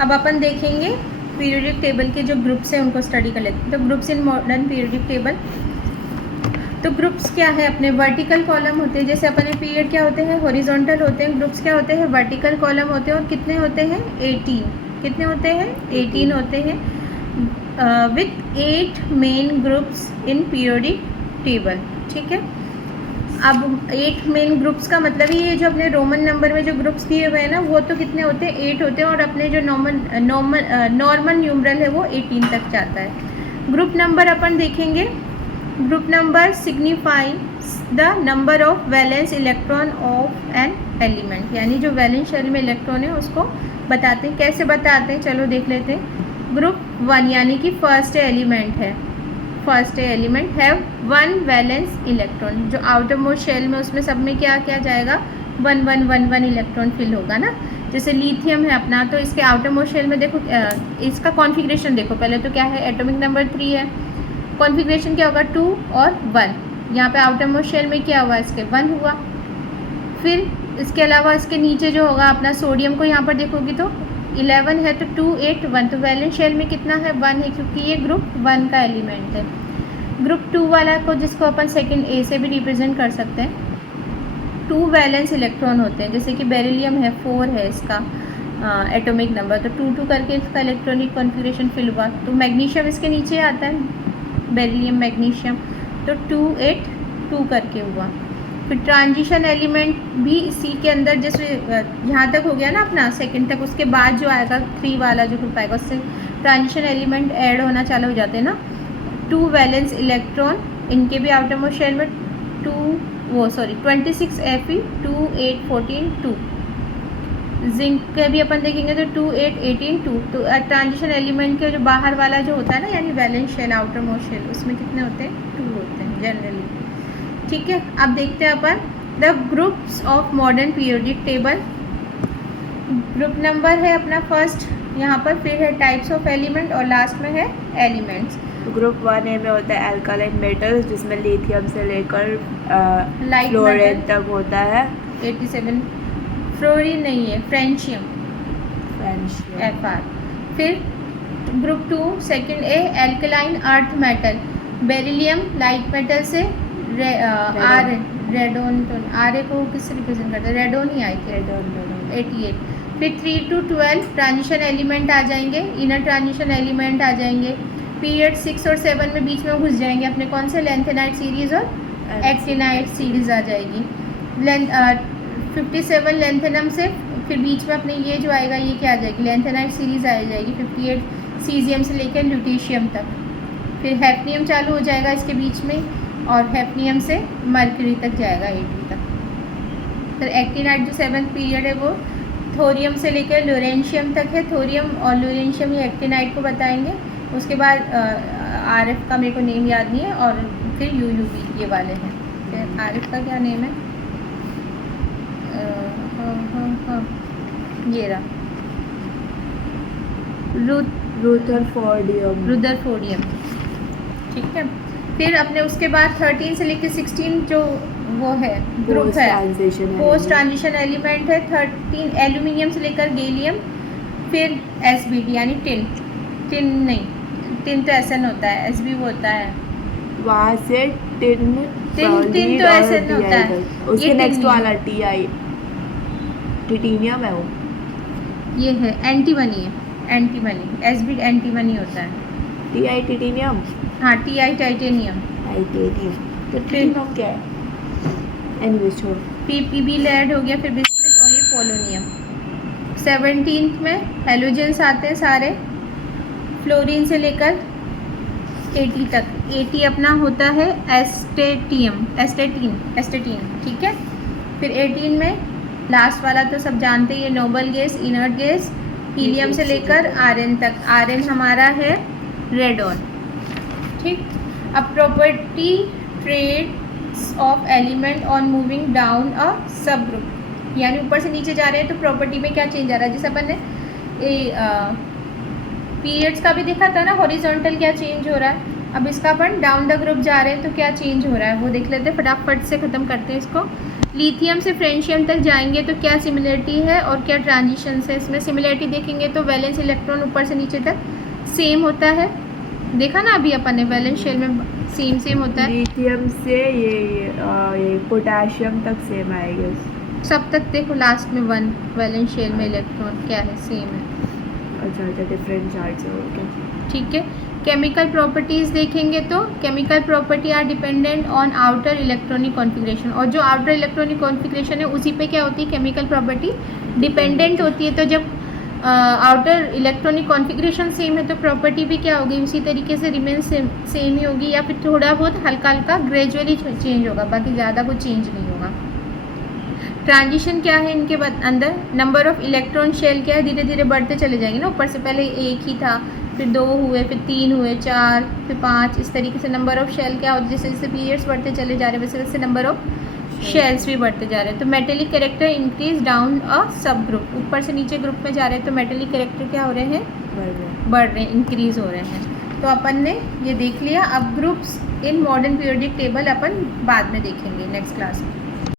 अब अपन देखेंगे periodic table के जो ग्रुप्स हैं उनको स्टडी कर लेते हैं। तो groups in modern periodic table, तो ग्रुप्स क्या है अपने वर्टिकल कॉलम होते हैं। जैसे अपने पीरियड क्या होते हैं, हॉरिजॉन्टल होते हैं। ग्रुप्स क्या होते हैं, वर्टिकल कॉलम होते हैं। और कितने होते हैं, 18। कितने होते हैं, 18 होते हैं, with 8 main groups in periodic table. ठीक है, अब 8 मेन ग्रुप्स का मतलब ही ये जो अपने रोमन नंबर में जो ग्रुप्स दिए हुए हैं ना, वो तो कितने होते हैं, 8 होते हैं। और अपने जो नॉर्मल न्यूमरल है वो 18 तक जाता है। ग्रुप नंबर अपन देखेंगे। Group number signifies the number of valence electron of an element, यानी जो वैलेंस शेल में इलेक्ट्रॉन है उसको बताते हैं। कैसे बताते हैं, चलो देख लेते हैं। ग्रुप 1 यानी कि फर्स्ट एलिमेंट है, first element have 1 valence electron. जो आउटर मोस्ट शेल में उसमें सब में क्या क्या जाएगा, 1 1 1 1 इलेक्ट्रॉन फिल होगा ना। जैसे लिथियम है अपना, तो इसके आउटर मोस्ट शेल में देखो इसका कॉन्फ़िगरेशन देखो। पहले तो क्या है, एटॉमिक नंबर 3 है, कॉन्फ़िगरेशन क्या होगा 2 और 1। यहाँ पे आउटर मोस्ट शेल में क्या हुआ, इसके 1 हुआ। फिर इसके अलावा इसके नीचे जो होगा अपना सोडियम को यहाँ पर देखोगी तो 11 है, तो 2 8 1, तो वैलेंस शेल में कितना है, 1 है, क्योंकि ये ग्रुप 1 का एलिमेंट है। ग्रुप 2 वाला को, जिसको अपन सेकंड ए से भी रिप्रेजेंट कर सकते हैं, 2 वैलेंस इलेक्ट्रॉन होते हैं। जैसे कि बेरिलियम है, 4 है इसका एटॉमिक नंबर, तो 2 2 करके इसका इलेक्ट्रॉनिक कॉन्फ़िगरेशन फिल हुआ। तो मैग्नीशियम इसके नीचे आता है, बेरिलियम मैग्नीशियम, तो 2 8 2 करके हुआ। फिर ट्रांजिशन एलिमेंट भी इसी के अंदर, जैसे यहाँ तक हो गया ना अपना सेकंड तक, उसके बाद जो आएगा 3 वाला जो ग्रुप आएगा उससे ट्रांजिशन एलिमेंट ऐड होना चालू हो जाते हैं ना। 2 वैलेंस इलेक्ट्रॉन इनके भी आउटर मोस्ट शेल में 26 Fe 2 8 14 2। जिंक के भी अपन देखेंगे तो 2 8 18 2। तो ट्रांजिशन एलिमेंट के जो बाहर वाला जो होता है ना, यानी valence shell, outermost shell, उसमें कितने होते हैं, 2 होते हैं जनरली। ठीक है, अब देखते हैं upon the groups of modern periodic table. Group number है अपना फर्स्ट यहाँ पर, फिर है टाइप्स ऑफ एलिमेंट और लास्ट में है एलिमेंट्स। ग्रुप 1 में होता है अल्कालाइन मेटल्स, जिसमें लिथियम से लेकर लाइट फ्लोरीन तक होता है। 87 फ्लोरीन नहीं है, फ्रेंशियम Fr। फिर ग्रुप 2 सेकंड ए alkaline earth metal, beryllium light metal से रेडोन, तो आर को किससे रिप्रेजेंट करते हैं, रेडोन ही आई थी, रेडोन 88। फिर 3 to 12 ट्रांजिशन एलिमेंट आ जाएंगे, इनर ट्रांजिशन एलिमेंट आ जाएंगे। पीरियड 6 और 7 में बीच में घुस जाएंगे अपने कौन से, लेंथेनाइट सीरीज़ और एक्टिनाइट सीरीज़ आ जाएगी। 57 लेंथेनम से, फिर बीच में अपने ये जो आएगा ये क्या आ जाएगी, लेंथेनाइट सीरीज़ आ जाएगी। 58 सीजियम से लेकर ल्यूटीशियम तक। फिर हैफ्नियम चालू हो जाएगा इसके बीच में, और हैफ्नियम से मरकरी तक जाएगा 80 तक। फिर एक्टिनाइट जो 7th पीरियड है वो थोरियम से लेकर लॉरेंशियम तक है। थोरियम और लॉरेंशियम ये एक्टिनाइट को बताएंगे। उसके बाद RF का मेरे को नेम याद नहीं है, और फिर UUV ये वाले हैं। फिर RF का क्या नेम है, ये रहा, रुदरफोर्डियम। ठीक है, फिर अपने उसके बाद 13 से लेकर 16 जो वो है ग्रुप है, पोस्ट ट्रांजिशन एलिमेंट है। 13 एल्यूमिनियम से लेकर गैलियम। फिर SBD यानी टिन तो SN होता है, SB वो होता है, वहाँ से टिन तो SN होता है। उसके नेक्स्ट वाला TI टिटेनियम है, वो ये है एंटीमनी है, एंटीमनी SB एंटीमनी होता है। TI टिटेनियम, हाँ TI टाइटेनियम। तो टिटेनियम क्या है, एनीवेज छोड़। PPB लेड हो गया, फिर बिस्मिथ, और ये पोलोनियम। 17th में हेलोजेंस आते हैं सारे, फ्लोरीन से लेकर 80 तक। 80 अपना होता है एस्टेटीन। ठीक है, फिर 18 में लास्ट वाला तो सब जानते हैं, ये noble gas, inert gas, helium से लेकर Rn तक। Rn हमारा है रेडॉन। ठीक, अब property trends of element on moving down a subgroup, यानी ऊपर से नीचे जा रहे हैं तो प्रॉपर्टी में क्या चेंज आ रहा है। जैसे अपन ने पीरियड्स का भी देखा था ना, हॉरिजॉन्टल क्या चेंज हो रहा है, अब इसका अपन डाउन द ग्रुप जा रहे हैं तो क्या चेंज हो रहा है वो देख लेते हैं, फटाफट से ख़त्म करते हैं इसको। लिथियम से फ्रेंशियम तक जाएंगे तो क्या सिमिलरिटी है और क्या ट्रांजिशन है। इसमें सिमिलरिटी देखेंगे तो वैलेंस इलेक्ट्रॉन ऊपर से नीचे तक सेम होता है, देखा ना अभी अपन ने वैलेंस शेल में सेम होता है। लिथियम से ये पोटेशियम तक सेम आएगा, सब तक देखो लास्ट में 1 वैलेंस शेल में इलेक्ट्रॉन क्या है, सेम है। अच्छा डिफरेंट चार्ज है, ओके ठीक है। केमिकल प्रॉपर्टीज़ देखेंगे तो chemical property are dependent on outer electronic configuration, और जो आउटर इलेक्ट्रॉनिक कॉन्फ़िगरेशन है उसी पे क्या होती है, केमिकल प्रॉपर्टी डिपेंडेंट होती है। तो जब आउटर इलेक्ट्रॉनिक कॉन्फ़िगरेशन सेम है तो प्रॉपर्टी भी क्या होगी, उसी तरीके से रिमेन सेम ही होगी, या फिर थोड़ा बहुत हल्का हल्का ग्रेजुअली चेंज होगा, बाकी ज़्यादा कुछ चेंज नहीं होगा। ट्रांजिशन क्या है इनके अंदर, नंबर ऑफ इलेक्ट्रॉन शेल क्या है, धीरे धीरे बढ़ते चले जाएंगे ना। ऊपर से पहले एक ही था, फिर 2 हुए, फिर 3 हुए, 4, फिर 5, इस तरीके से नंबर ऑफ शेल क्या होता है, जैसे जैसे पीरियड्स बढ़ते चले जा रहे हैं वैसे वैसे नंबर ऑफ शेल्स भी बढ़ते जा रहे हैं। तो metallic character increase down a सब ग्रुप, ऊपर से नीचे ग्रुप में जा रहे हैं तो मेटेलिक कैरेक्टर क्या हो रहे हैं, बढ़ रहे हैं, इंक्रीज हो रहे हैं। तो अपन ने ये देख लिया। अब groups in modern periodic table अपन बाद में देखेंगे नेक्स्ट क्लास में।